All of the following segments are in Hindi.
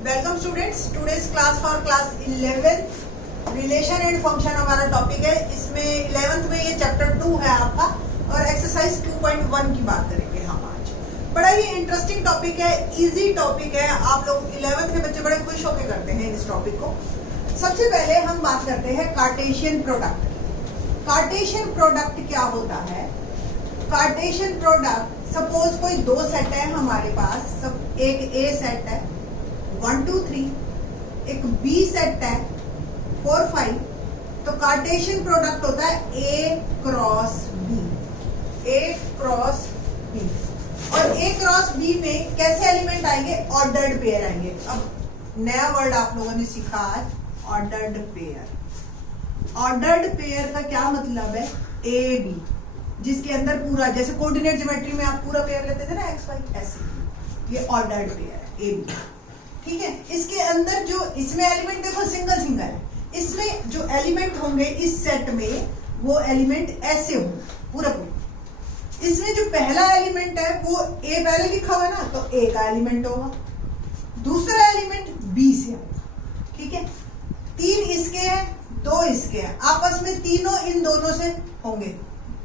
Welcome students, today's class for class 11 relation and function हमारा टॉपिक है। इसमें 11th में ये चैप्टर 2 है आपका और एक्सरसाइज 2.1 की बात करेंगे हम आज। बड़ा ही इंटरेस्टिंग टॉपिक है, इजी टॉपिक है। आप लोग 11th के बच्चे बड़े खुश होकर करते हैं इस टॉपिक को। सबसे पहले हम बात करते हैं कार्टेशियन प्रोडक्ट। कार्टेशियन प्रोडक्ट क्या होता है? कार्टेशियन प्रोडक्ट, सपोज कोई दो सेट है हमारे पास, सब एक ए सेट है 1 2 3, एक बी सेट है 4 5। तो कार्टेशियन प्रोडक्ट होता है ए क्रॉस बी, ए क्रॉस बी। और ए क्रॉस बी में कैसे एलिमेंट आएंगे? ऑर्डर्ड पेयर आएंगे। अब नया वर्ड आप लोगों ने सीखा आज, ऑर्डर्ड पेयर। ऑर्डर्ड पेयर का क्या मतलब है? ए बी, जिसके अंदर पूरा, जैसे कोऑर्डिनेट ज्योमेट्री में आप पूरा पेयर लेते थे ना एक्स वाई, ऐसे ये ऑर्डर्ड पेयर है ए बी। ठीक है, इसके अंदर जो इसमें एलिमेंट देखो सिंगल सिंगल है, इसमें जो एलिमेंट होंगे इस सेट में वो एलिमेंट ऐसे होंगे पूरा पूरा। इसमें जो पहला एलिमेंट है वो ए पहले लिखा हुआ है ना, तो ए का एलिमेंट होगा, दूसरा एलिमेंट बी से होगा। ठीक है, 3 इसके हैं 2 इसके हैं, आपस में तीनों इन दोनों से होंगे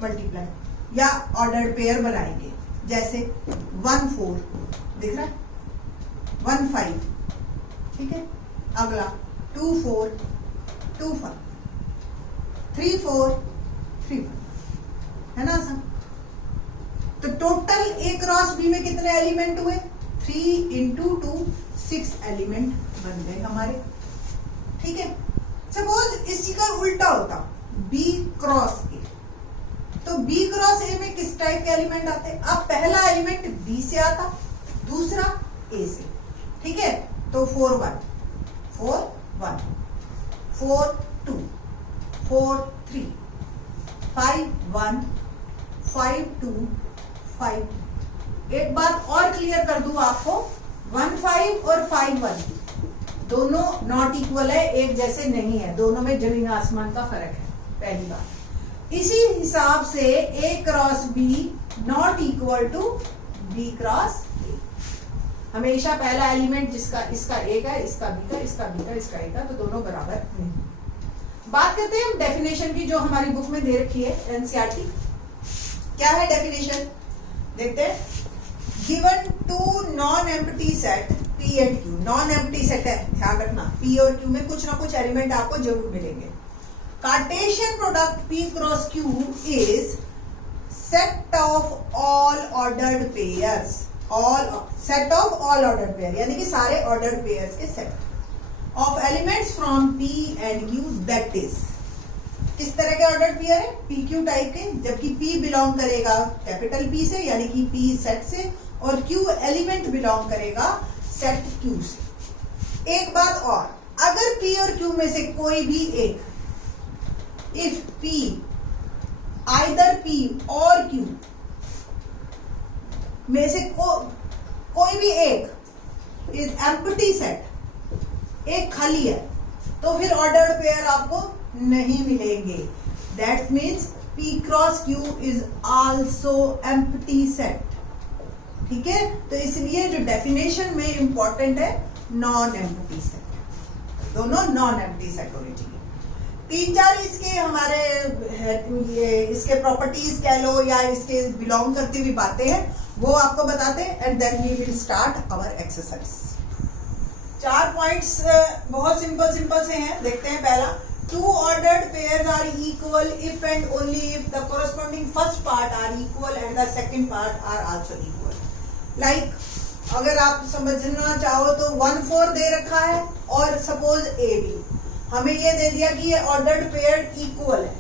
मल्टीप्लाई या ऑर्डर्ड पेयर बनाएंगे। जैसे 1 4 दिख रहा है, 1 5। ठीक है, अगला 2 4 2 5, 3 4 3 5, है ना सब? तो टोटल ए क्रॉस बी में कितने एलिमेंट हुए? 3 into 2 6 एलिमेंट बन गए हमारे। ठीक है, सपोज इसी का उल्टा होता बी क्रॉस ए, तो बी क्रॉस ए में किस टाइप के एलिमेंट आते? अब पहला एलिमेंट बी से आता, दूसरा ए से। ठीक है, तो 4 1 4 1 4 2 4 3 5 1 5 2 5। एक बात और क्लियर कर दूं आपको, 1 5 और 5 1 दोनों नॉट इक्वल है, एक जैसे नहीं है, दोनों में जमीन आसमान का फर्क है, पहली बात। इसी हिसाब से A cross B not equal to B cross A. हमेशा पहला एलिमेंट जिसका इसका ए का, इसका बी का, इसका बी का, इसका ए का, तो दोनों बराबर नहीं। बात करते हैं हम डेफिनेशन की, जो हमारी बुक में दे रखी है एनसीईआरटी। क्या है डेफिनेशन? देखते हैं। Given 2 non empty set P and Q, non empty set है, ध्यान रखना, पी और क्यू में कुछ ना कुछ एलिमेंट आपको जरूर मिलेंगे। Cartesian product P cross Q is set of all ordered pairs, all set of all ordered pair, यानी कि सारे ordered pairs के set of elements from P and Q, that is किस तरह के ordered pair है? PQ टाइप के, जबकि P बिलोंग करेगा कैपिटल P से यानी कि P सेट से, और Q एलिमेंट बिलोंग करेगा सेट Q से। एक बात और, अगर P और Q में से कोई भी एक, if P, either P or Q में से कोई भी एक is empty set, एक खाली है, तो फिर ordered pair आपको नहीं मिलेंगे। That means P cross Q is also empty set। ठीक है, तो इसलिए जो डेफिनेशन में इंपॉर्टेंट है नॉन एम्प्टी सेट, दोनों नॉन एम्प्टी सेट होने चाहिए। 3-4 इसके हमारे ये इसके प्रॉपर्टीज कह लो या इसके बिलोंग करती हुई बातें हैं, वो आपको बताते हैं and then we will start our exercise. 4 points बहुत सिंपल से हैं, देखते हैं। पहला, 2 ordered pairs are equal if and only if the corresponding first part are equal and the second part are also equal। Like अगर आप समझना चाहो तो 1 4 दे रखा है और सपोज ए बी, हमें ये दे दिया कि ये ऑर्डर्ड पेयर इक्वल है।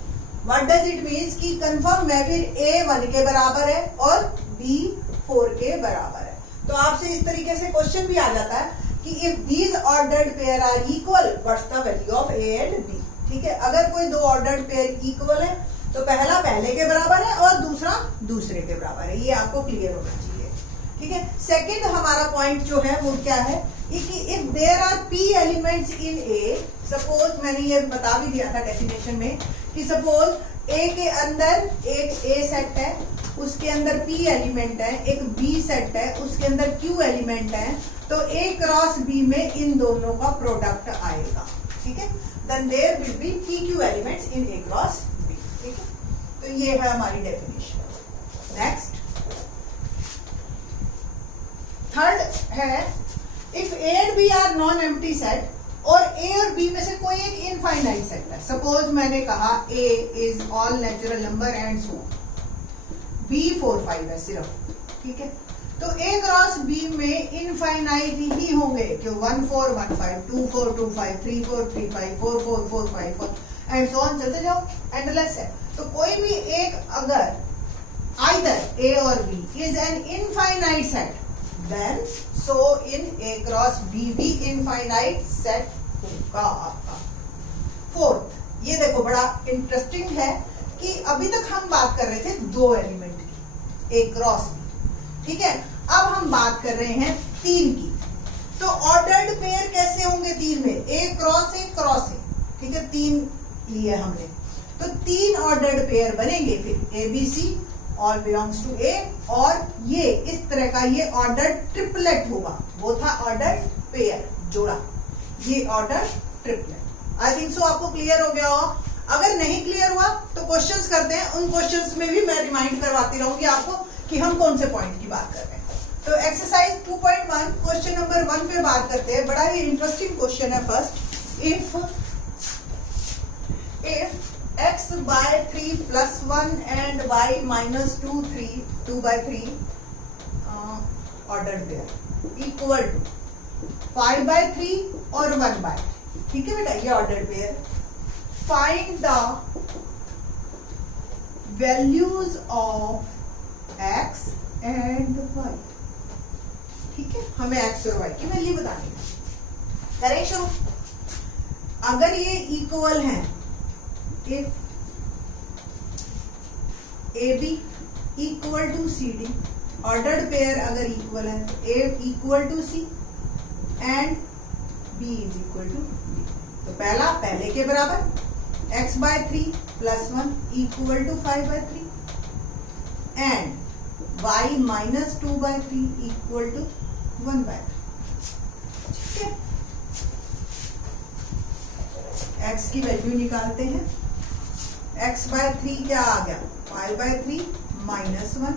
व्हाट डज इट मीन्स कि कंफर्म है फिर ए 1 के बराबर है और बी 4 के बराबर है। तो आपसे इस तरीके से क्वेश्चन भी आ जाता है कि if these ordered pair are equal, what's the value of a and b. ठीक है, अगर कोई दो ऑर्डर्ड पेयर इक्वल है तो पहला पहले के बराबर है और दूसरा दूसरे के बराबर है, ये आपको क्लियर होना चाहिए। ठीक है, सेकंड हमारा पॉइंट जो है वो क्या है कि if there are P elements in ए, सपोज मैंने ये बता भी दिया था डेफिनेशन में कि सपोज ए के अंदर एक ए सेट है, उसके अंदर P एलिमेंट है, एक B सेट है, उसके अंदर Q एलिमेंट है, तो A क्रॉस B में इन दोनों का प्रोडक्ट आएगा, ठीक है। Then there will be PQ elements in A cross B, ठीक है। तो ये है हमारी डेफिनेशन। नेक्स्ट थर्ड है, if A and B are non empty set और A और B में से कोई एक इनफाइनाइट सेट है। सपोज मैंने कहा A is all natural number and so B 4 5 है सिर्फ, ठीक है। तो A क्रॉस B में इनफाइनाइट ही होंगे, क्यों 1 4 1 5 2 4 2 5 3 4 3 5 4 4 4 5 4 एंड सो ऑन, चलते जाओ, एंडलेस है। तो कोई भी एक अगर either A or B is an infinite set, then so in A cross B भी infinite set होगा आपका। फोर्थ, ये देखो बड़ा इंटरेस्टिंग है कि अभी तक हम बात कर रहे थे दो एलिमेंट की, A क्रॉस B, ठीक है। अब हम बात कर रहे हैं 3 की। तो ऑर्डर्ड पेयर कैसे होंगे 3 में? A क्रॉस A, ठीक है, 3 लिए हमने, तो 3 ऑर्डर्ड पेयर बनेंगे फिर ABC all belongs to A, और ये इस तरह का ये ऑर्डर ट्रिपलेट होगा। वो था ऑर्डर पेयर जोड़ा, ये order triplet. I think so आपको क्लियर हो गया हो। अगर नहीं क्लियर हुआ तो क्वेश्चंस करते हैं, उन क्वेश्चंस में भी मैं रिमाइंड करवाती रहूंगी आपको कि हम कौन से पॉइंट की बात कर रहे हैं। तो एक्सरसाइज 2.1 क्वेश्चन नंबर 1 पे बात करते हैं। बड़ा ही इंटरेस्टिंग क्वेश्चन है। First, if x by 3 plus 1 and y minus 2 by 3 ordered pair equal to 5 by 3 और 1 by 3, ठीक है बेटा, ये ordered pair। find the values of x and y, ठीक है, हमें x और y की वैल्यू बतानी है। करें शुरू। अगर ये इक्वल हैं, if AB equal to CD, ordered pair अगर equal है तो A equal to C and B is equal to D। तो पहला पहले के बराबर x by 3 plus 1 equal to 5 by 3 and y minus 2 by 3 equal to 1 by 3, ठीक है। x की वैल्यू निकालते हैं। x by 3 क्या आ गया? 5 by 3 minus 1,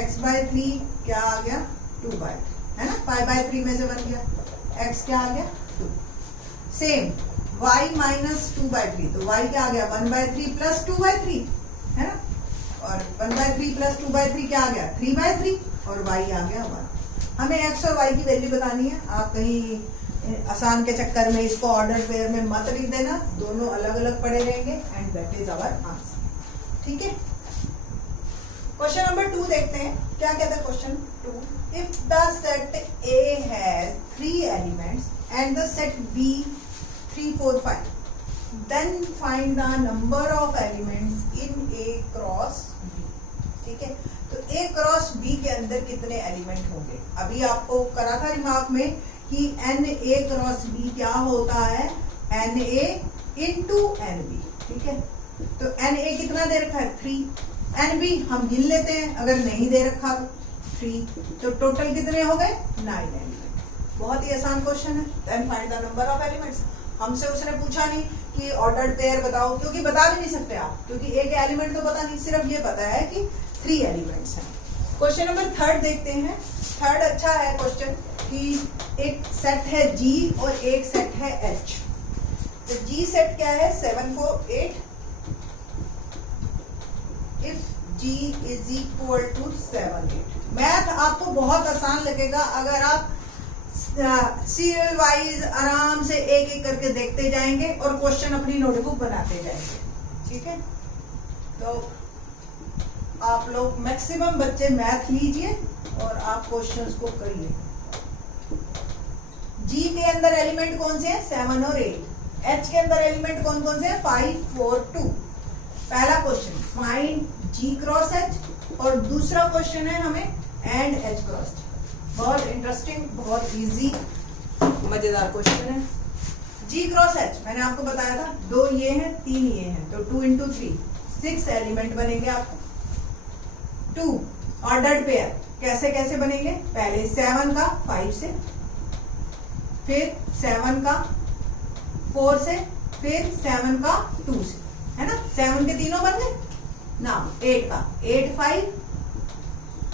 x by 3 क्या आ गया? 2 by 3, है ना। 5 by 3 में से बन गया, x क्या आ गया? 2। सेम y minus 2 by 3, तो y क्या आ गया? 1 by 3 plus 2 by 3, है ना। और 1 by 3 plus 2 by 3 क्या आ गया? 3 by 3, और y आ गया 1। हमें x और y की वैल्यू बतानी है। आप कहीं आसान के चक्कर में इसको ऑर्डर पेयर में मत लिख देना, दोनों अलग अलग पड़े रहेंगे and that is our answer, ठीक है। क्वेश्चन नंबर 2 देखते हैं, क्या कहता है question 2। If the set A has 3 elements and the set B 3 4 5, then find the number of elements in A cross B, ठीक है। तो A क्रॉस B के अंदर कितने एलिमेंट होंगे? अभी आपको करा था रिमार्क में कि NA क्रॉस B क्या होता है? NA इंटू NB, ठीक है। तो NA कितना दे रखा है? 3। NB हम गिन लेते हैं, अगर नहीं दे रखा तो 3, तो टोटल कितने हो गए? 9 एलिमेंट। बहुत ही आसान क्वेश्चन है। Then find the number of elements. हमसे उसने पूछा नहीं कि ऑर्डर्ड पेयर बताओ, क्योंकि बता भी नहीं सकते आप, क्योंकि एक एलिमेंट तो पता नहीं, सिर्फ ये पता है कि 3 एलिमेंट्स हैं। क्वेश्चन नंबर 3 देखते हैं। 3 अच्छा है क्वेश्चन कि एक सेट है G और एक सेट है H। तो G सेट क्या है? 7 4 8। If G is equal to 7 8। Math आपको बहुत आसान लगेगा अगर आप सीरियल वाइज आराम से एक एक करके देखते जाएंगे और क्वेश्चन अपनी नोटबुक बनाते जाएंगे, ठीक है। तो आप लोग मैक्सिमम बच्चे मैथ लीजिए और आप क्वेश्चंस को करिए। G के अंदर एलिमेंट कौन से हैं? 7 और 8। H के अंदर एलिमेंट कौन कौन से हैं? 5 4 2। पहला question find G cross H, और दूसरा क्वेश्चन है हमें एंड H क्रॉस G। बहुत इंटरेस्टिंग, बहुत इजी, मजेदार क्वेश्चन है। G क्रॉस H मैंने आपको बताया था, 2 ये हैं 3 ये हैं, तो 2 into 3 6 एलिमेंट बनेंगे आपको। 2 ऑर्डर्ड पेयर कैसे कैसे बनेंगे? पहले 7 का 5 से, फिर 7 का 4 से, फिर 7 का 2 से, है ना। 7 के तीनों बन गए ना। 8 का 8 5,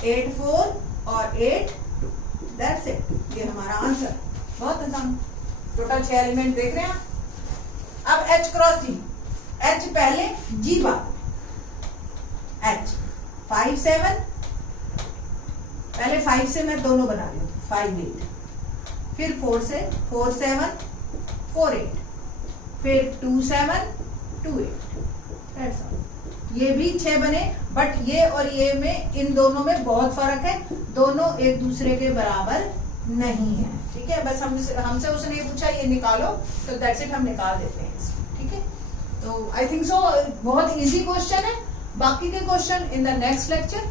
8 4 और 8 2, दैट्स इट। ये हमारा आंसर। बहुत आसान। टोटल 6 एलिमेंट देख रहे हैं आप। अब H क्रॉस G, H पहले G बाद, H 5 7, पहले 5 से मैं दोनों बना रही हूँ, 5 8, फिर 4 से 4 7 4 8, फिर 2 7 2 8, ये भी 6 बने। बट ये और ये में, इन दोनों में बहुत फर्क है, दोनों एक दूसरे के बराबर नहीं है। ठीक है, बस हमसे उसने ये पूछा ये निकालो, तो दैट्स इट, हम निकाल देते हैं इसको। ठीक है, तो आई थिंक सो बहुत इजी क्वेश्चन है। बाकी के question in the next lecture